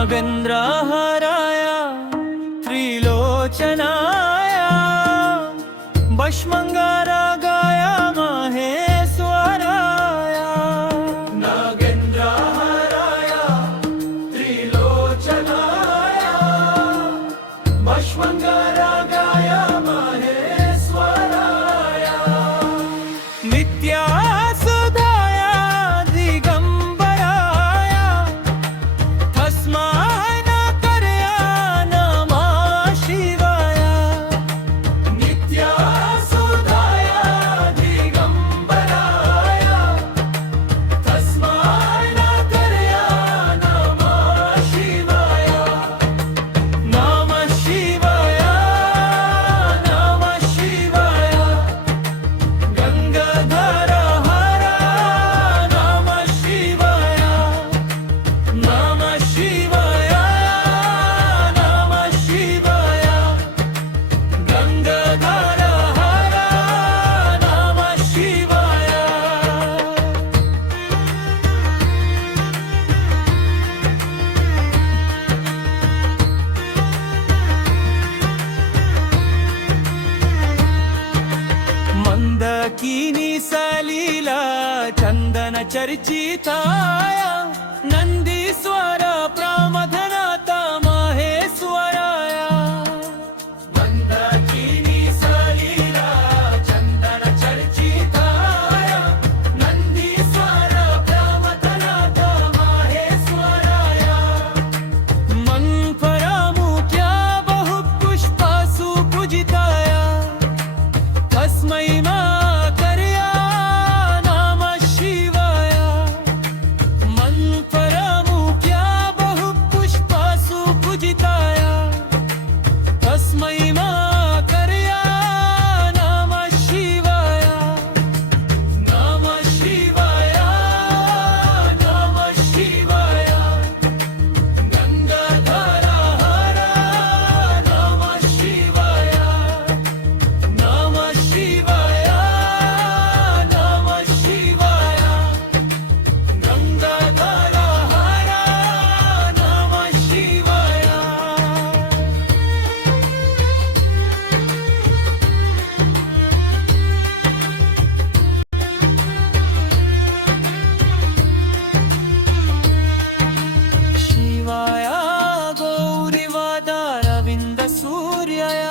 नागेंद्रहाराय त्रिलोचनाय भस्मंगारागाय महेश्वराय नागेंद्रहाराय त्रिलोचनाय भस्मंगारागाय महेश्वराय नित्यासुधाय दिगंबराय तस्मै नकर्य नमः शिवाय नित्यासुधाय दिगंबराय तस्मै नकर्य नमः शिवाय नमः शिवाय नमः शिवाय गंगाधर हर नमः शिवाय नमः शिवाय नमः शिवाय गंगाधर हर नमः शिवाय मंदकिनी सलीला चंदन चर्चिताय नंदीश्वर प्रमथनाथ महेश्वराय मंदकिनी सलीला चंदन चर्चिताय नंदीश्वर प्रमथनाथ महेश्वराय मनफरामुख्या बहुपुष्पासु पूजिताय तस्मै नकर्य नमः शिवाय मनफरामुख्या बहुपुष्पासु पूजिताय तस्मै नकर्य नमः शिवाय नमः शिवाय नमः शिवाय गंगाधर हर नमः शिवाय नमः शिवाय नमः शिवाय गंगाधर हर नमः शिवाय शिवाय गौरीवादारविन्द सूर्याय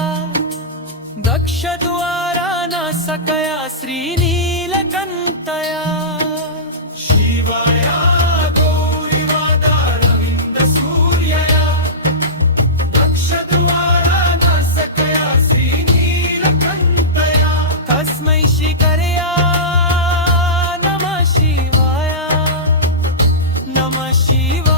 दक्षद्वारा नासकया श्रीनीलकण्ठया शिवाय गौरीवादारविन्द सूर्याय दक्षद्वारा नासकया श्रीनीलकण्ठया तस्मै शिखर्य नमः शिवाय नमः शिवाय